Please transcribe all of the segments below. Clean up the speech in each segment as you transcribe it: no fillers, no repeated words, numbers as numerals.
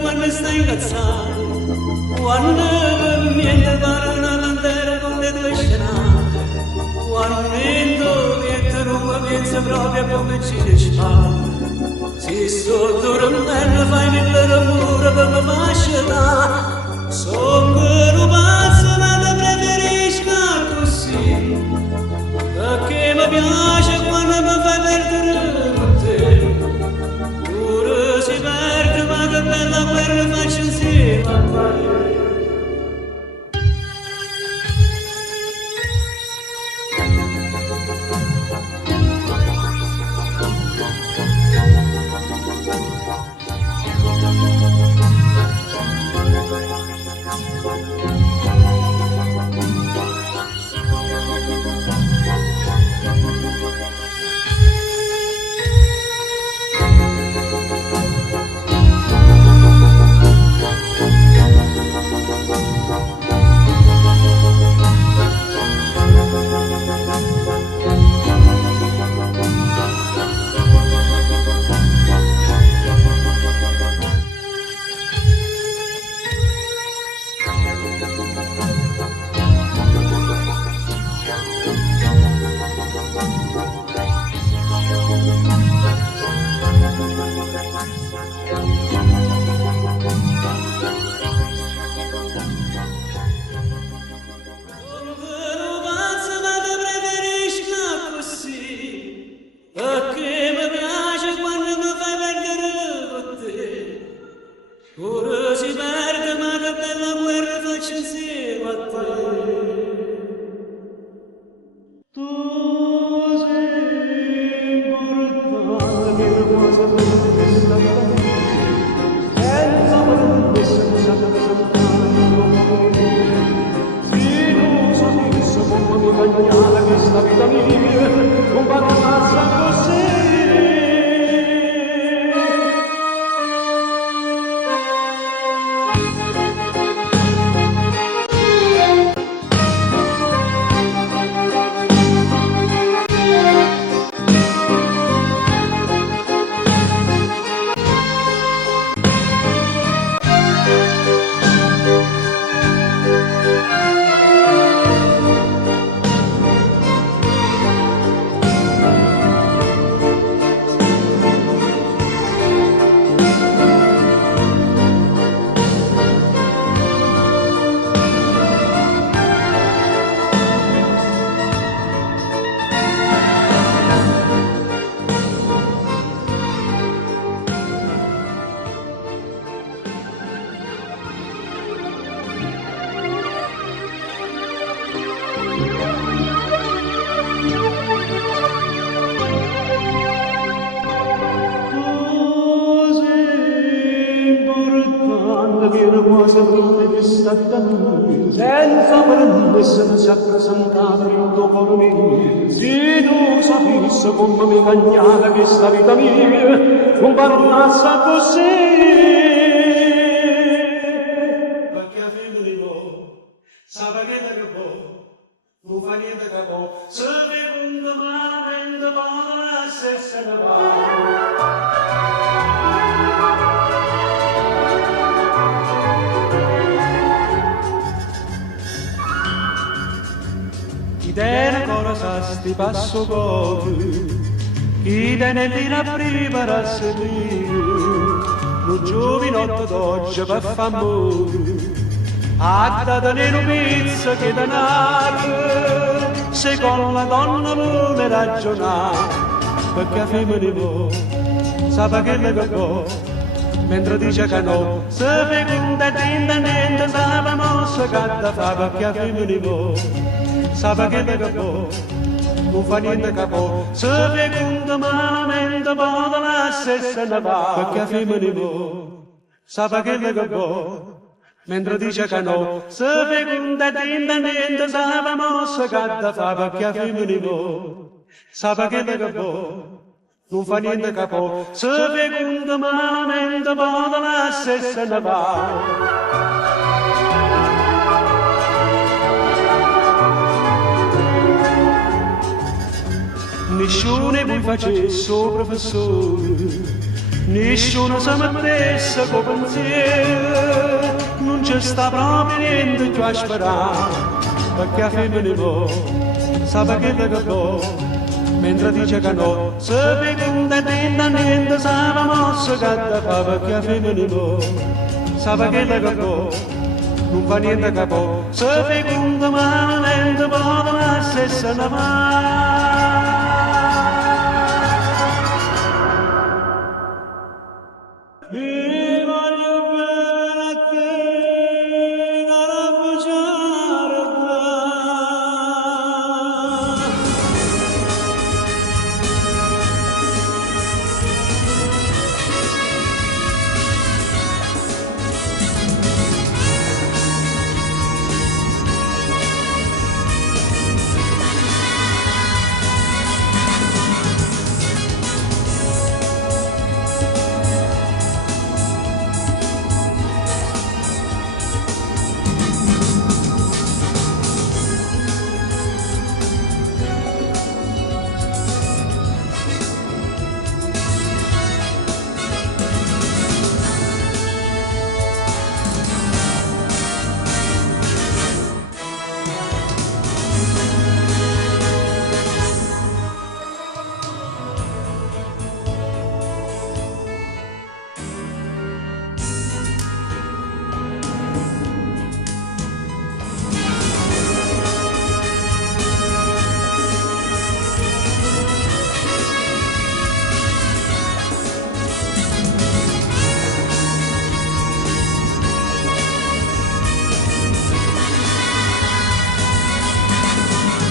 Quando stai incazzato, quando mi entra una bandera con le tue scenate, quando che tu non mi pensi proprio come ci diciamo, se sto dormendo fai mille rumore per me fasciata, so che non pazzo ma te preferisco così, perché mi piace quando mi fai perdere con te. Si perde ma che bella guerra faccio insieme a te. Senza permesso si appresentava il tuo cuore, se tu sapessi come mi cagnava questa vita mia, non parlassi così. Perché a fine di voi, sa niente che voi, non fa niente che voi, se vi domanda buona se se ne va. Dena cosa sti passo cori, chi te ne tira prima a sedere, lo giovinotto d'oggi per famore, a da tenere un pizzo che denaro, se con la donna vuole ragionare, perché a femmine voi, sa che ne può, mentre dice che no, se fecunda niente, sa mossa che da fa, perché a femmine voi, sa che ne può, non fa niente che può, se fecunda malamente poco la stessa ne va, perché a femmine voi, sa che ne può, mentre dice che no, se fecunda niente, sa mossa che da fa, perché a femmine voi, sa che ne può, non fa niente capo, se fecunda malamente, modo massa e se ne va. Nessuno vi facesse professore, nessuno si mettesse con pensiero, non c'è sta proprio niente più a sperare, perché a femmine può, sa che le può, mentre dice che no, se fecunda niente, sa la mossa che da fa, perché a femmine può, sa che le può, non fa niente capo, se fecunda malamente, modo massa e se ne va. Mi voglio bene a te, non abbugiare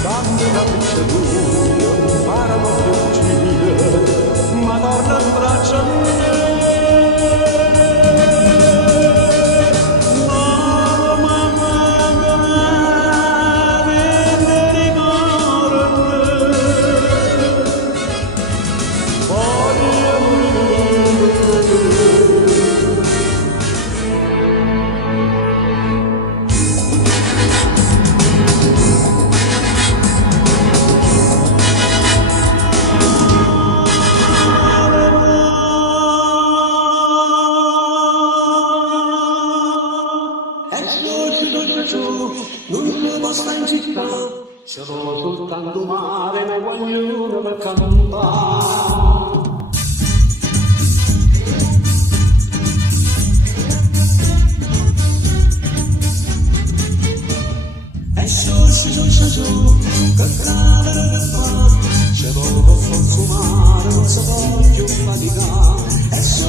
dammi una pizzeria, paramo fuggire, ma torna in braccio a me. Non devo stare in città, se ho soltanto mare, ma voglio per cantare. E su, che cavolo che fa, se voglio consumare, non si voglio faticare. E su,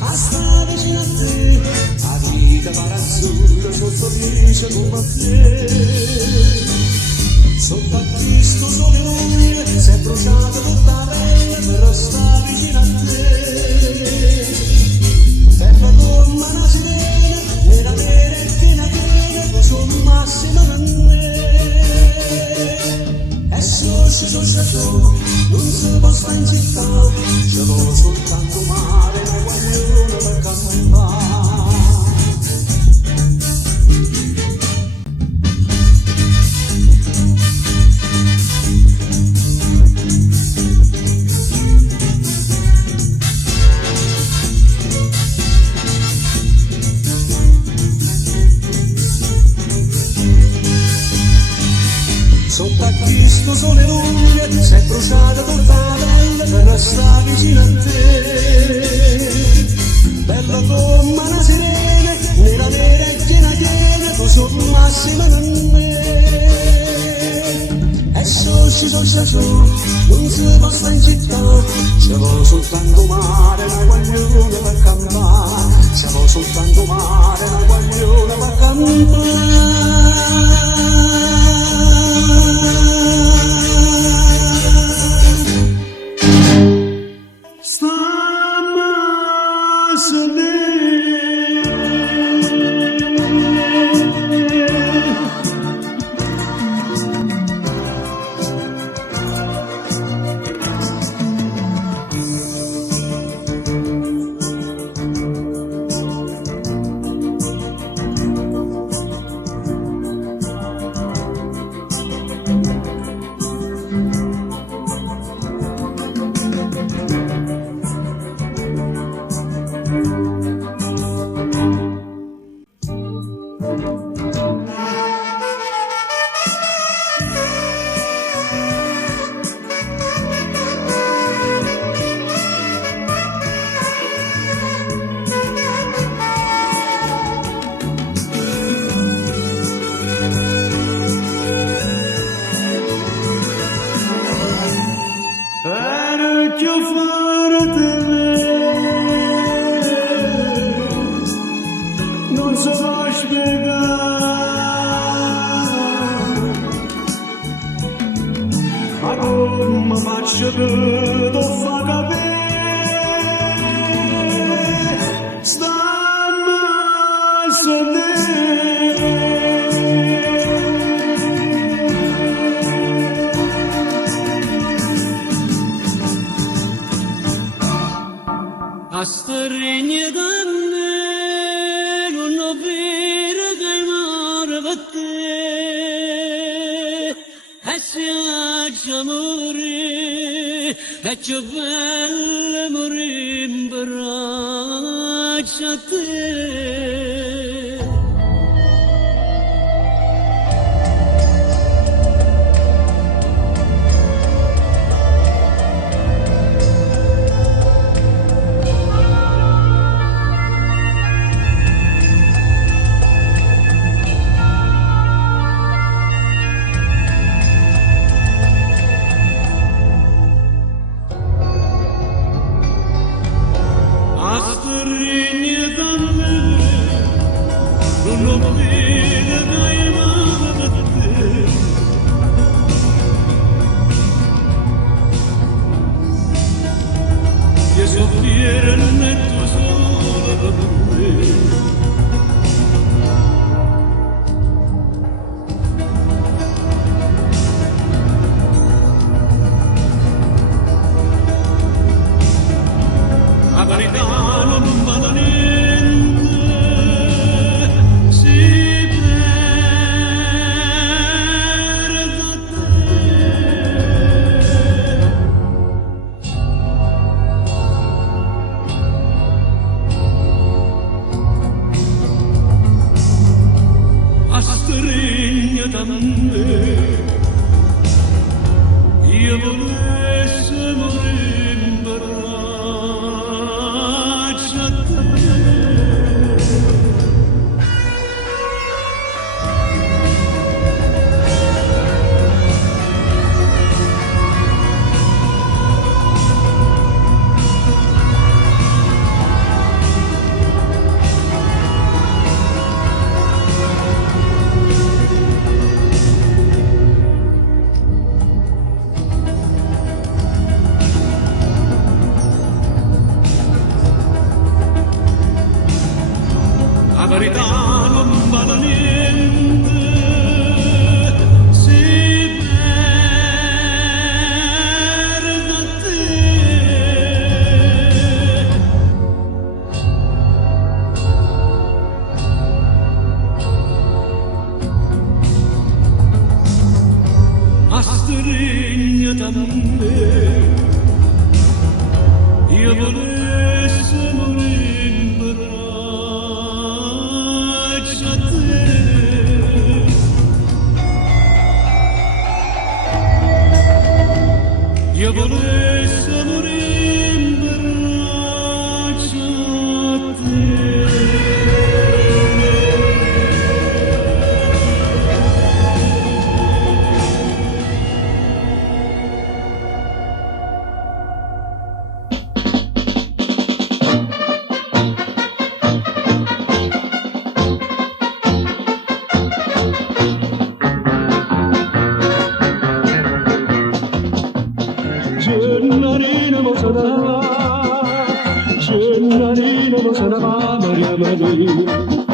a stare vicino a te, a vita parazzurra, sul sorriso come a te. Sotto a Cristo sole luce, si è bruciata tutta la pelle per stare vicino a te. Bella come una sirena, nera nera e piena piena, tu sono il massimo per me. E su, non si può stare in città, ce l'ho soltanto mare, ma guaglione per cantare. Sotto a Cristo sole luce, si è bruciata tutta la pelle per restare vicino a te. Bella come una sirena, nera nera e piena piena, tu sono il massimo per me. E su, non si può stare in città, ce l'ho soltanto mare, una guaglione per cantare. Ce l'ho soltanto mare, una guaglione per cantare.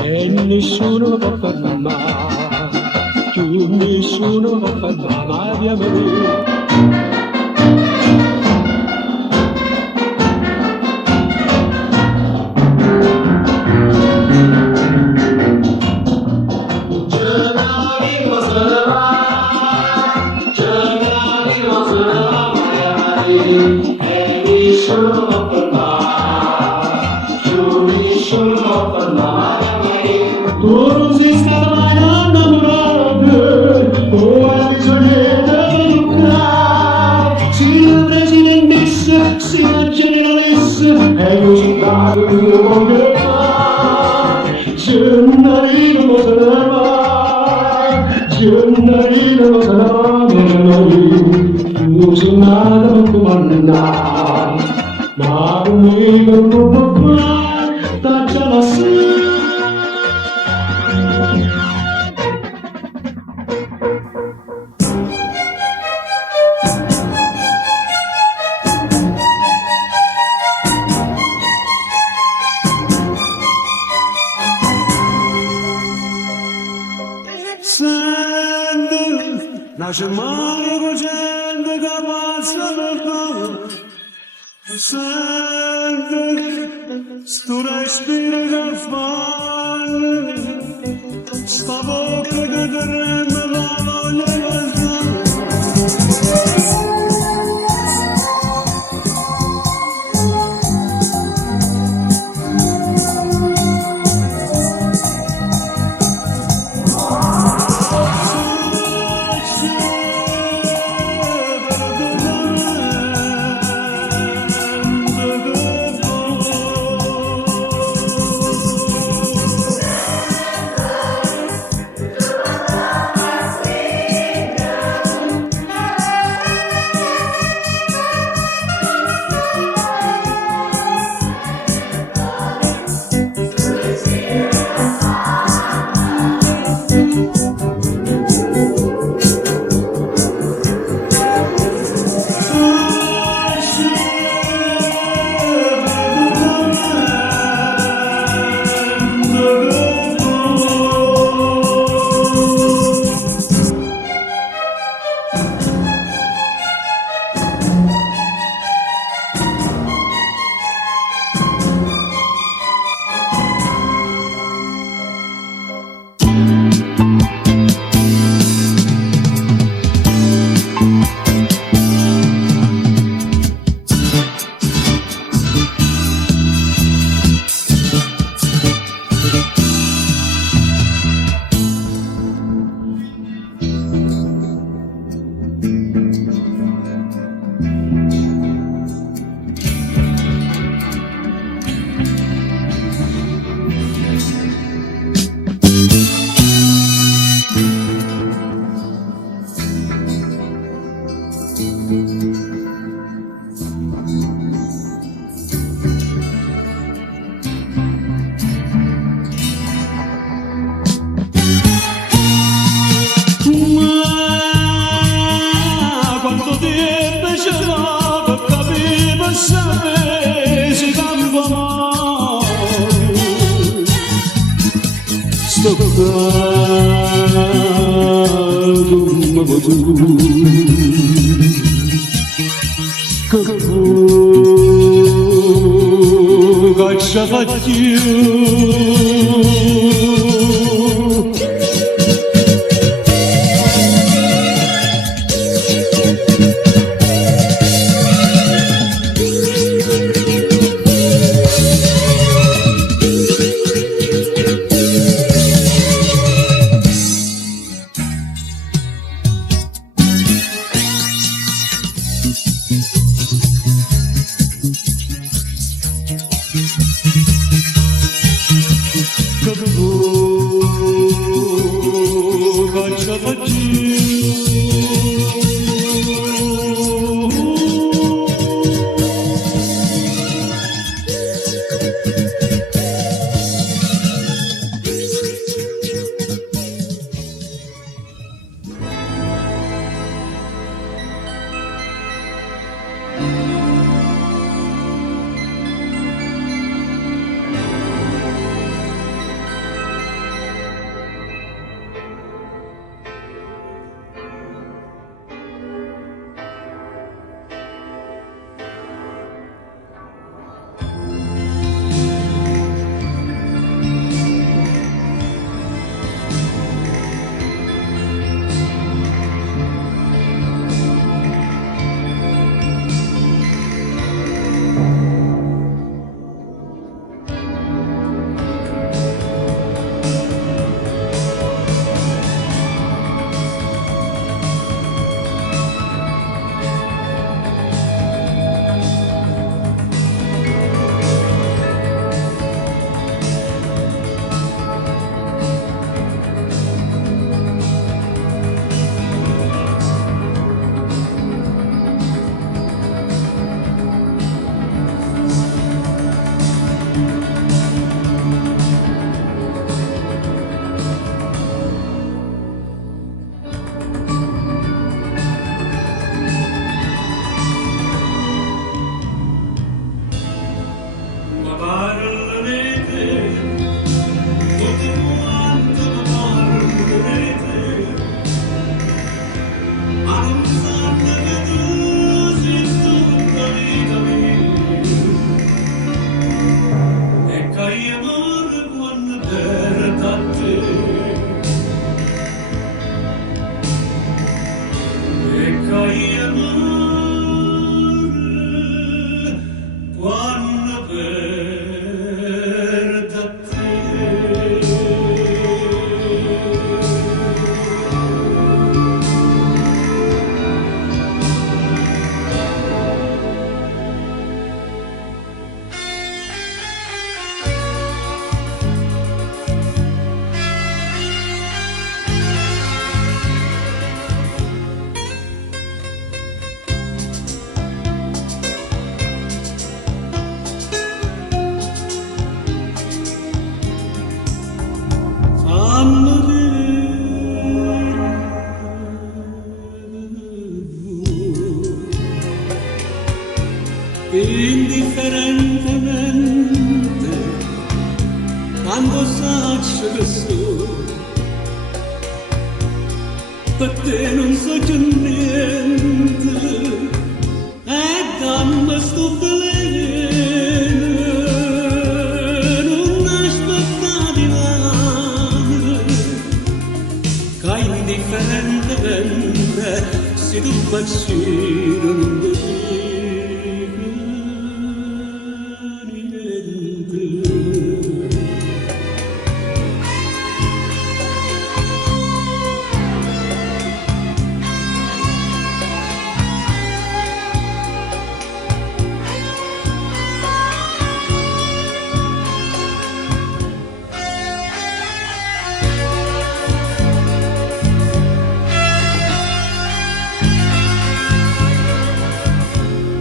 e nessuno può fermare, più nessuno può fermare Maria Maria. Nessuno può fermare, più Naše malo rođende ga bacamo Sende, stura ispire ga fan Stavo che vedremo la voglia quando saccio che per te non so più niente, e dammi sto veleno, non aspettare di male, che indifferentemente se tu passi non devi.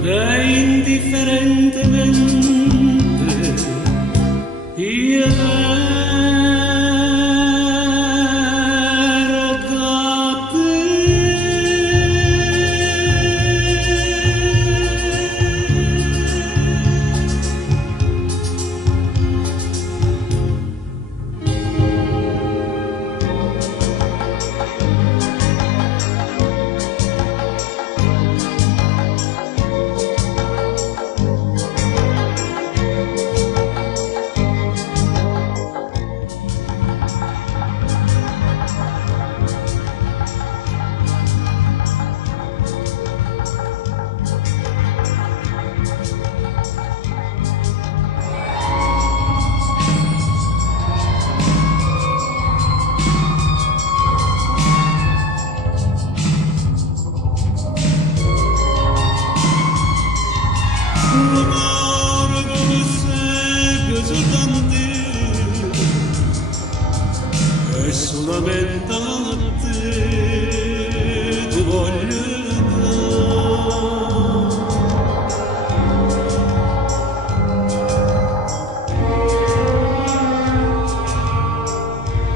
E indifferentemente io ero da te. L'amore come segue soltanto e solamente a te ti voglio solamente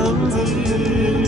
a te.